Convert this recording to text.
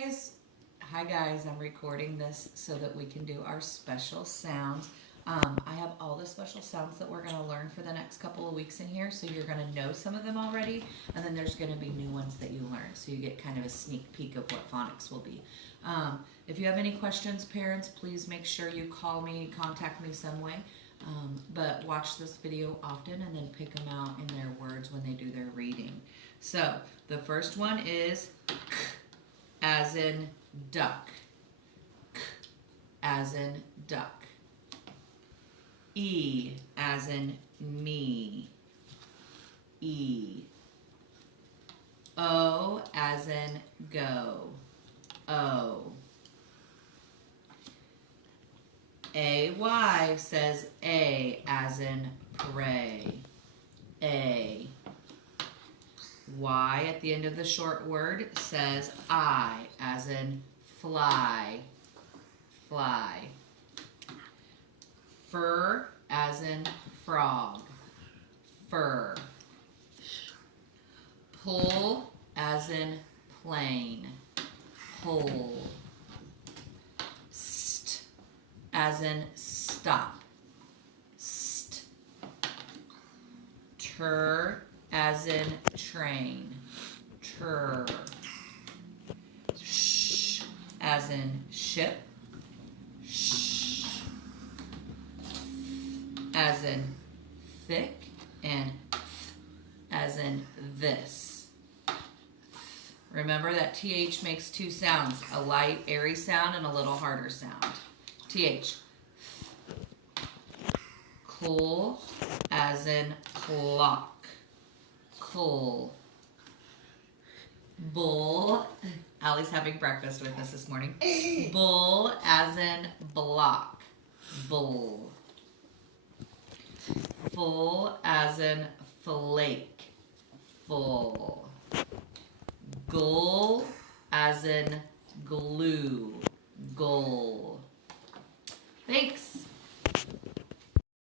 guys. Hi guys, I'm recording this so that we can do our special sounds. I have all the special sounds that we're going to learn for the next couple of weeks in here, so you're going to know some of them already, and then there's going to be new ones that you learn, so you get kind of a sneak peek of what phonics will be. If you have any questions, parents, please make sure you call me, contact me some way, but watch this video often and then pick them out in their words when they do their reading. So, the first one is k, as in duck, k, as in duck. E as in me, E. O as in go, O. AY says A as in pray, A. Y at the end of the short word says I as in fly, fly. Fur as in frog, fur. Pull as in plane, pull. St as in stop, st. Tur as in train, tur. Sh as in ship, sh. As in thick, and as in this. Remember that TH makes two sounds, a light, airy sound and a little harder sound. TH. Cool, as in clock, cool. Bull, Allie's having breakfast with us this morning. Bull, as in block, bull. Full as in flake, full. Goal as in glue, goal.